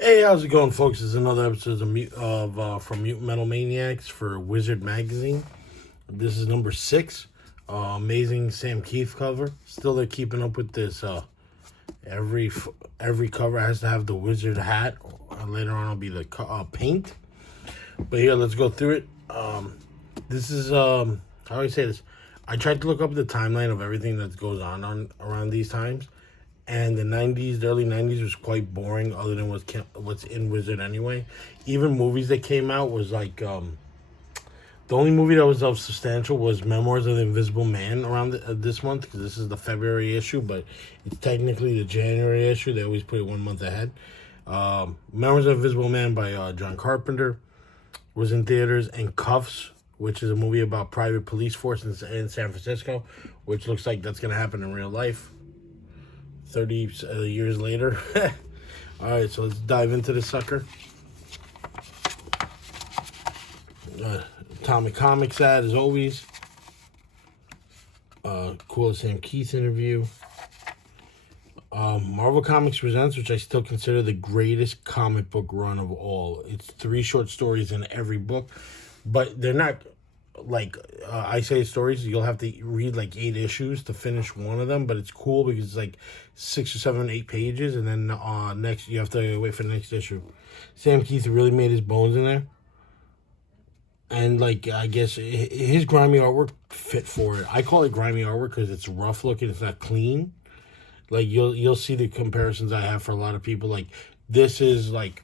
Hey, how's it going, folks? This is another episode from Mutant Metal Maniacs for Wizard Magazine. This is number 6. Amazing Sam Keith cover. Still, they're keeping up with this. Every every cover has to have the wizard hat. Later on, it'll be the paint. But here, let's go through it. This is how do I say this? I tried to look up the timeline of everything that goes on around these times, and the early 90s was quite boring other than what's in Wizard anyway. Even movies that came out was like the only movie that was of substantial was Memoirs of the Invisible Man around this month, because this is the February issue, but it's technically the January issue. They always put it 1 month ahead. Memoirs of the Invisible Man by John Carpenter was in theaters, and Cuffs, which is a movie about private police force in San Francisco, which looks like that's going to happen in real life 30 years later. All right, so let's dive into this sucker. Atomic Comics ad, as always. Cool Sam Keith interview. Marvel Comics Presents, which I still consider the greatest comic book run of all. It's 3 short stories in every book, but they're not like Isaiah stories. You'll have to read like 8 issues to finish one of them, but it's cool because it's like 6 or 7, 8 pages, and then next you have to wait for the next issue. Sam Keith really made his bones in there, and like I guess his grimy artwork fit for it. I call it grimy artwork because it's rough looking. It's not clean. Like you'll see the comparisons I have for a lot of people. Like this is like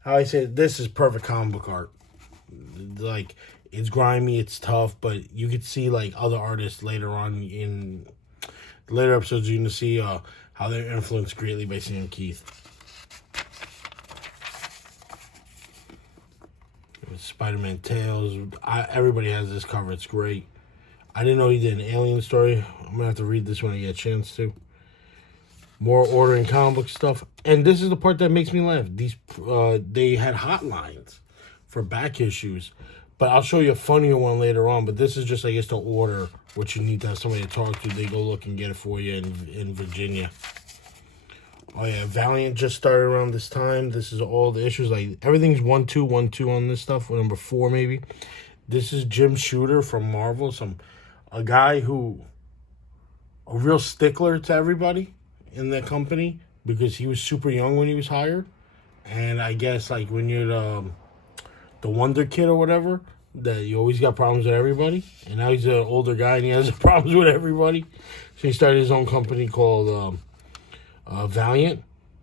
how I say it, this is perfect comic book art. Like it's grimy, it's tough, but you could see like other artists later on in later episodes. You're gonna see how they're influenced greatly by Sam Keith. Spider-Man Tales. Everybody has this cover. It's great. I didn't know he did an Alien story. I'm gonna have to read this when I get a chance to. More ordering comic book stuff, and this is the part that makes me laugh. These they had hotlines for back issues, but I'll show you a funnier one later on. But this is just, I guess, to order what you need to have somebody to talk to. They go look and get it for you in Virginia. Oh yeah, Valiant just started around this time. This is all the issues. Like everything's 1-2, 1-2 on this stuff. Number 4 maybe. This is Jim Shooter from Marvel. A guy who a real stickler to everybody in the company because he was super young when he was hired, and I guess like when you're the Wonder Kid or whatever, that you always got problems with everybody. And now he's an older guy and he has problems with everybody. So he started his own company called Valiant.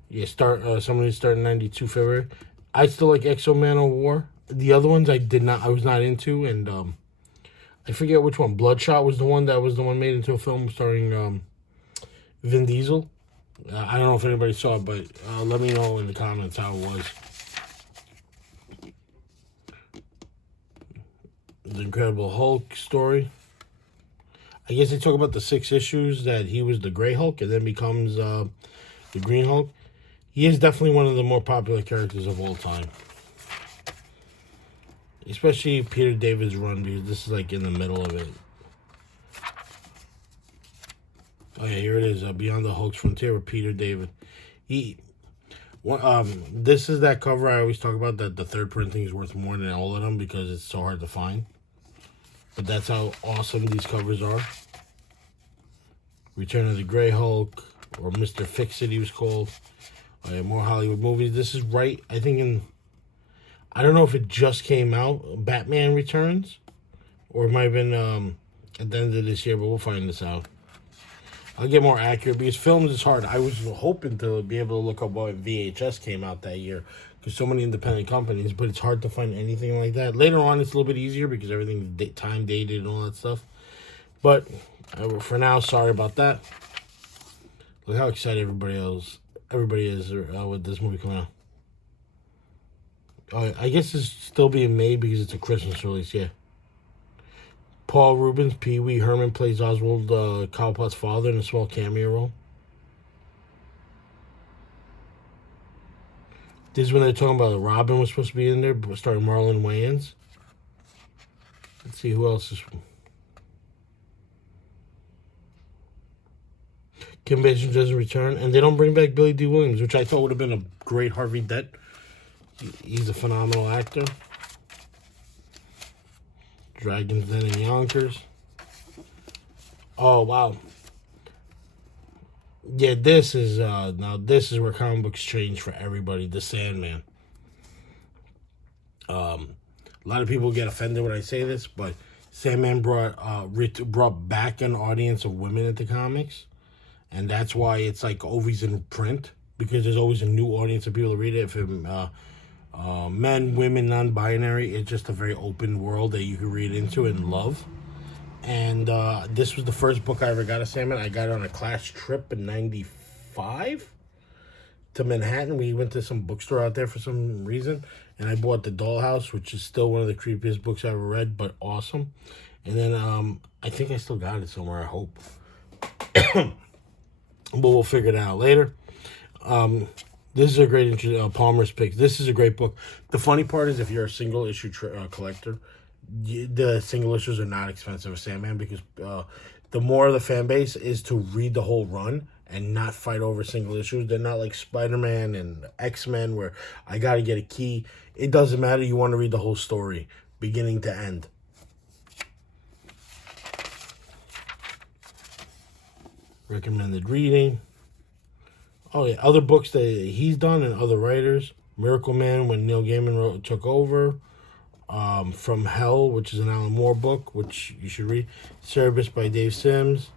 Yeah, somebody started in 92 February. I still like Exo Man of War. The other ones I was not into, and I forget which one. Bloodshot was the one made into a film starring Vin Diesel. I don't know if anybody saw it, but let me know in the comments how it was. The Incredible Hulk story. I guess they talk about the 6 issues that he was the Gray Hulk and then becomes the Green Hulk. He is definitely one of the more popular characters of all time. Especially Peter David's run, because this is like in the middle of it. Oh yeah, here it is. Beyond the Hulk's Frontier with Peter David. This is that cover I always talk about, that the third printing is worth more than all of them because it's so hard to find. But that's how awesome these covers are. Return of the Grey Hulk, or Mr. Fix-It he was called. Oh yeah, more Hollywood movies. This is right, I think I don't know if it just came out, Batman Returns, or it might have been at the end of this year, but we'll find this out. I'll get more accurate because films is hard. I was hoping to be able to look up what VHS came out that year because so many independent companies, but it's hard to find anything like that. Later on, it's a little bit easier because everything's time dated and all that stuff. But for now, sorry about that. Look how excited everybody is with this movie coming out. I guess it's still being made because it's a Christmas release, yeah. Paul Reubens, Pee Wee Herman plays Oswald Cobblepot's father in a small cameo role. This is when they're talking about Robin was supposed to be in there, starring Marlon Wayans. Let's see who else is. Kim Basinger doesn't return, and they don't bring back Billy D. Williams, which I thought would have been a great Harvey Dent. He's a phenomenal actor. Dragons Den in Yonkers. Oh, wow. Yeah, this is now this is where comic books change for everybody. The Sandman. A lot of people get offended when I say this, but Sandman brought back an audience of women into comics, and that's why it's like always in print, because there's always a new audience of people to read it. If men, women, non-binary, it's just a very open world that you can read into and love. And this was the first book I ever got of Sandman. I got it on a class trip in '95 to Manhattan. We went to some bookstore out there for some reason, and I bought The Dollhouse, which is still one of the creepiest books I ever read, but awesome. And then I think I still got it somewhere, I hope. But we'll figure it out later. This is a great Palmer's Picks. This is a great book. The funny part is, if you're a single issue collector, the single issues are not expensive of Sandman, because the more the fan base is to read the whole run and not fight over single issues. They're not like Spider-Man and X-Men where I got to get a key. It doesn't matter. You want to read the whole story, beginning to end. Recommended reading. Oh, yeah. Other books that he's done and other writers. Miracle Man, when Neil Gaiman took over. From Hell, which is an Alan Moore book, which you should read. Cerebus by Dave Sims.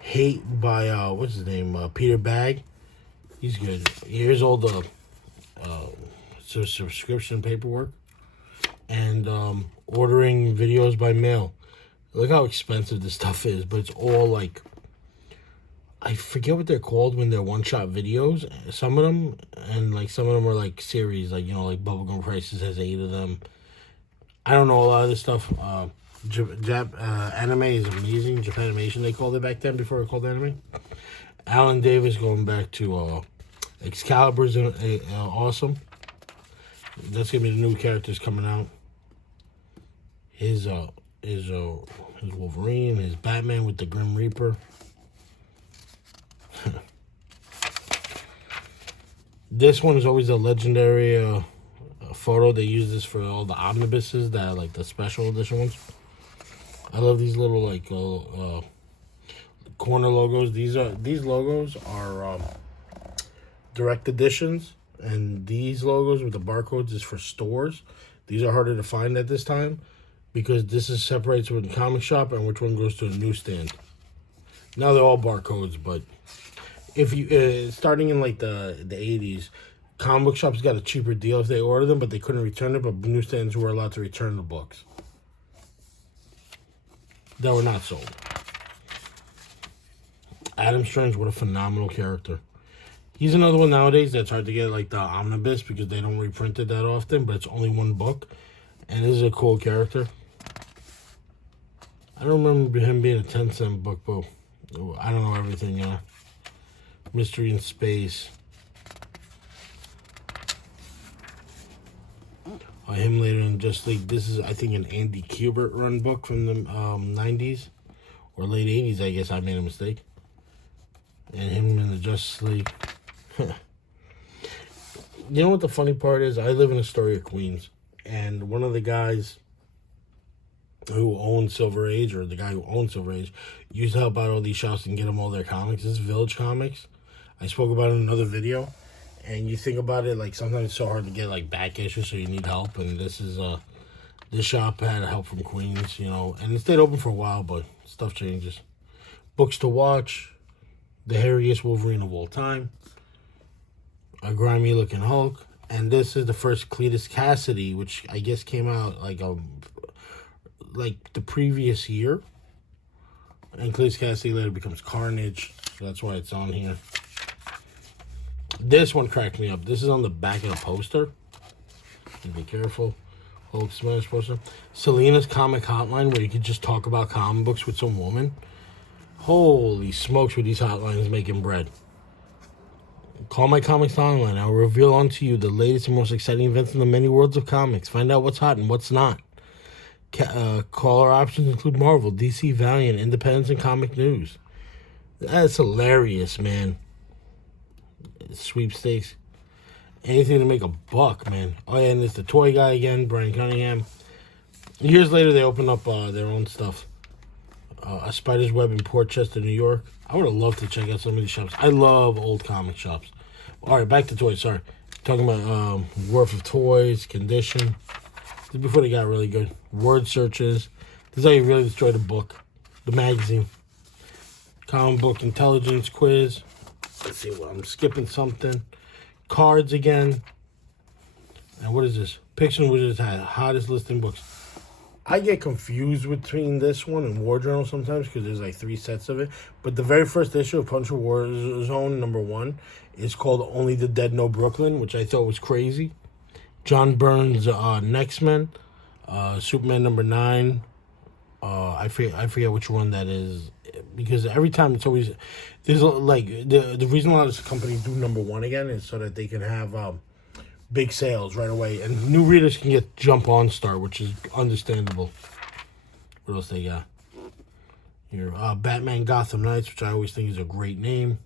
Hate by, what's his name? Peter Bagge. He's good. Here's all the subscription paperwork. And ordering videos by mail. Look how expensive this stuff is, but it's all like, I forget what they're called when they're one-shot videos. Some of them, and like some of them are like series, like, you know, like Bubblegum Crisis has 8 of them. I don't know a lot of this stuff. Anime is amazing. Japanimation, they called it back then, before it called anime. Alan Davis going back to Excalibur's awesome. That's gonna be the new characters coming out. His Wolverine, his Batman with the Grim Reaper. This one is always a legendary photo. They use this for all the omnibuses that are like the special edition ones. I love these little like corner logos. These logos are direct editions, and these logos with the barcodes is for stores. These are harder to find at this time because this is separates with comic shop and which one goes to a newsstand. Now they're all barcodes, but if you starting in like the 80s, comic book shops got a cheaper deal if they order them, but they couldn't return it. But newsstands were allowed to return the books that were not sold. Adam Strange, what a phenomenal character. He's another one nowadays that's hard to get, like the omnibus, because they don't reprint it that often, but it's only one book. And this is a cool character. I don't remember him being a 10-cent book, but I don't know everything, you know. Mystery in Space. Him later in Justice League. This is, I think, an Andy Kubert run book from the 90s or late 80s, I guess I made a mistake. And him in the Justice League. You know what the funny part is? I live in Astoria, Queens, and one of the guys who owns Silver Age, or the guy who owns Silver Age, used to help out all these shops and get them all their comics. This is Village Comics. I spoke about it in another video. And you think about it, like sometimes it's so hard to get like back issues, so you need help. And this is this shop had help from Queens, you know, and it stayed open for a while, but stuff changes. Books to watch: The Hairiest Wolverine of All Time, A Grimy Looking Hulk, and this is the first Cletus Cassidy, which I guess came out like the previous year. And Cletus Cassidy later becomes Carnage, so that's why it's on here. This one cracked me up. This is on the back of the poster. Be careful. Hulk smash poster. Selena's Comic Hotline, where you could just talk about comic books with some woman. Holy smokes, with these hotlines making bread. Call my comics hotline. I will reveal unto you the latest and most exciting events in the many worlds of comics. Find out what's hot and what's not. Caller options include Marvel, DC, Valiant, Independence, and comic news. That's hilarious, man. Sweepstakes. Anything to make a buck, man. Oh, yeah, and it's the toy guy again, Brian Cunningham. Years later, they opened up their own stuff. A Spider's Web in Portchester, New York. I would have loved to check out some of these shops. I love old comic shops. All right, back to toys. Sorry. Talking about worth of toys, condition. This is before they got really good. Word searches. This is how you really destroy the book. The magazine. Comic book intelligence quiz. Let's see, well, I'm skipping something. Cards again. And what is this? Picks and Wizards had hottest listing books. I get confused between this one and War Journal sometimes because there's like 3 sets of it. But the very first issue of Punisher Warzone #1 is called Only the Dead Know Brooklyn, which I thought was crazy. John Byrne's Next Men, Superman #9. I forget which one that is, because every time it's always there's like the reason a lot of this company do #1 again is so that they can have big sales right away, and new readers can get jump on start, which is understandable. What else they got? Here, Batman Gotham Knights, which I always think is a great name.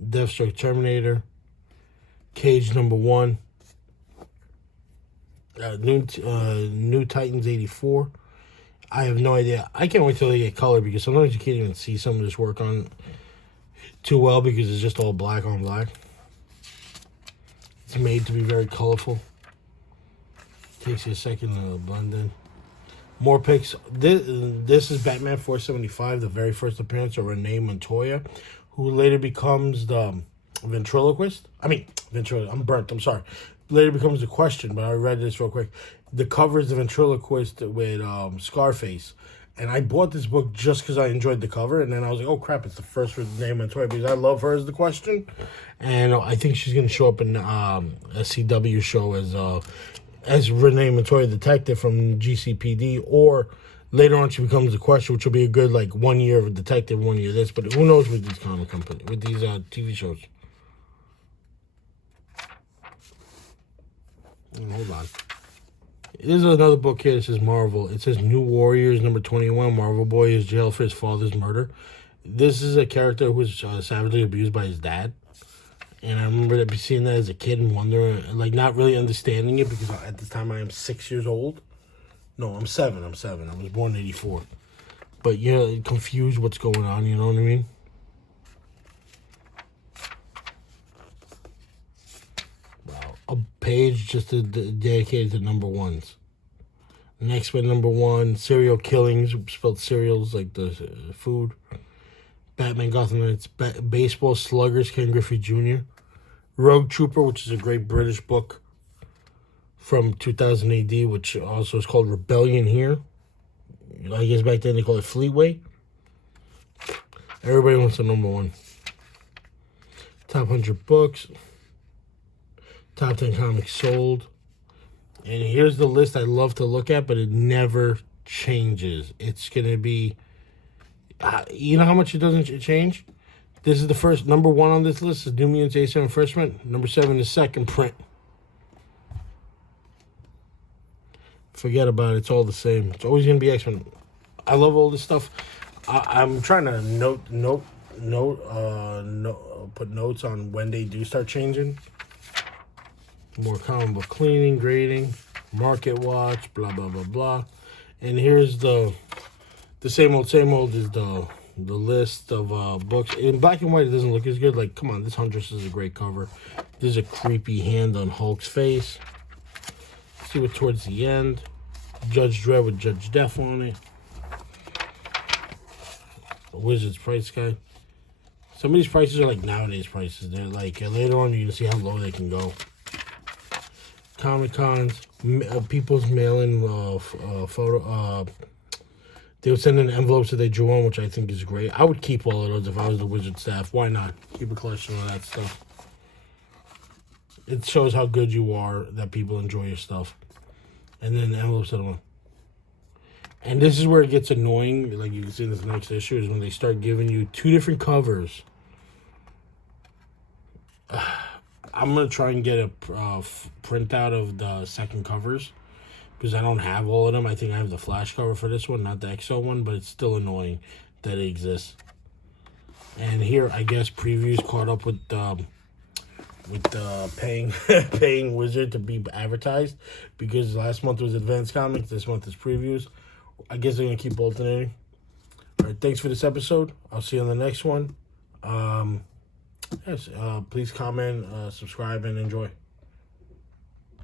Deathstroke Terminator. Cage #1. New Titans 84. I have no idea. I can't wait till they get color, because sometimes you can't even see some of this work on too well because it's just all black on black. It's made to be very colorful. Takes you a second to blend in. More picks. This is Batman 475, the very first appearance of Renee Montoya, who later becomes the ventriloquist. I'm burnt. I'm sorry. Later becomes the Question, but I read this real quick. The cover is the ventriloquist with Scarface. And I bought this book just because I enjoyed the cover. And then I was like, oh, crap, it's the first Renee Montoya, because I love her as the Question. And I think she's going to show up in a CW show as Renee Montoya, detective from GCPD. Or later on she becomes the Question, which will be a good, 1 year of a detective, 1 year of this. But who knows with these comic companies, with these TV shows. Hold on. There's another book here that says Marvel. It says New Warriors #21. Marvel Boy is jailed for his father's murder. This is a character who was savagely abused by his dad. And I remember seeing that as a kid and wondering, not really understanding it, because at this time I am 6 years old. No, I'm 7. I was born in 84. But, confused what's going on, you know what I mean? A page just dedicated to #1s. Next one, #1, Serial Killings, spelled cereals like the food. Batman Gotham Knights, Baseball Sluggers, Ken Griffey Jr. Rogue Trooper, which is a great British book from 2000 AD, which also is called Rebellion here. I guess back then they called it Fleetway. Everybody wants a #1. Top 100 books. Top 10 comics sold. And here's the list I love to look at, but it never changes. It's going to be... you know how much it doesn't change? This is the first. #1 on this list is New Mutants 87 first print. #7 is second print. Forget about it. It's all the same. It's always going to be X-Men. I love all this stuff. I'm trying to put notes on when they do start changing. More comic book cleaning, grading, market watch, blah, blah, blah, blah. And here's the same old is the list of books. In black and white, it doesn't look as good. Come on, this Huntress is a great cover. There's a creepy hand on Hulk's face. See what towards the end. Judge Dredd with Judge Death on it. Wizard's Price Guide. Some of these prices are nowadays prices. They're later on you're going to see how low they can go. Comic Cons, people's mailing photo. They would send in envelopes that they drew on, which I think is great. I would keep all of those if I was the Wizard staff. Why not? Keep a collection of that stuff. It shows how good you are, that people enjoy your stuff. And then the envelopes that I'm. And this is where it gets annoying, like you can see in this next issue, is when they start giving you 2 different covers. I'm going to try and get a printout of the second covers, because I don't have all of them. I think I have the flash cover for this one, not the XO one, but it's still annoying that it exists. And here, I guess previews caught up with paying paying Wizard to be advertised, because last month was Advanced Comics, this month is previews. I guess they're gonna keep alternating. All right, thanks for this episode. I'll see you on the next one. Yes, please comment, subscribe, and enjoy.